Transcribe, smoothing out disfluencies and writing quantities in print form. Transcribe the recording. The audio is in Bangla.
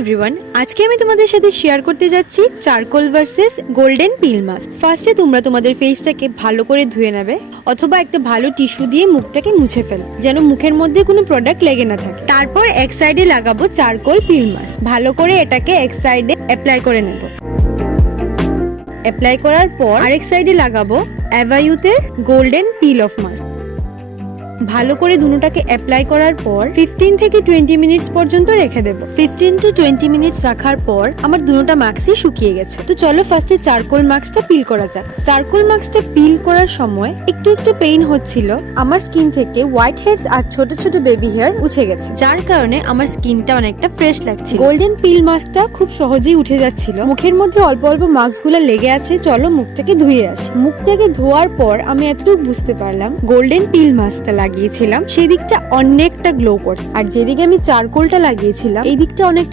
এভরিওয়ান, আজকে আমি তোমাদের সাথে শেয়ার করতে যাচ্ছি চারকোল ভার্সেস গোল্ডেন পিল মাস্ক। ফার্স্টে তোমরা তোমাদের ফেসটাকে ভালো করে ধুয়ে নেবে অথবা একটা ভালো টিস্যু দিয়ে মুখটাকে মুছে ফেলো যেন মুখের মধ্যে কোনো প্রোডাক্ট লেগে না থাকে। তারপর এক সাইডে লাগাবো চারকোল পিল মাস্ক। ভালো করে এটাকে এক সাইডে অ্যাপ্লাই করে নেব। অ্যাপ্লাই করার পর আরেক সাইডে লাগাবো অ্যাভাইউতের গোল্ডেন পিল অফ মাস্ক। ভালো করে দুটোটাকে অ্যাপ্লাই করার পর 15 থেকে 20 মিনিটস পর্যন্ত রেখে দেব। 15 to 20 মিনিটস রাখার পর আমার দুটোটা মাস্কই শুকিয়ে গেছে। তো চলো ফার্স্টে চারকোল মাস্কটা পিল করা যাক। চারকোল মাস্কটা পিল করার সময় একটু পেইন হচ্ছিল। আমার স্কিন থেকে হোয়াইট হেডস আর ছোট ছোট বেবি হেয়ার উঠে গেছে, যার কারণে আমার স্কিনটা অনেকটা ফ্রেশ লাগছে। গোল্ডেন পিল মাস্কটা খুব সহজেই উঠে যাচ্ছিল। মুখের মধ্যে অল্প অল্প মাস্কগুলো লেগে আছে। চলো মুখটাকে ধুয়ে আসি। মুখটাকে ধোয়ার পর আমি এতটুকু বুঝতে পারলাম গোল্ডেন পিল মাস্কটা লাগিয়েছিলাম সেই দিকটা অনেকটা গ্লো করছে, আর যেদিকে আমি চারকোলটা লাগিয়েছিলাম এই দিকটা অনেকটা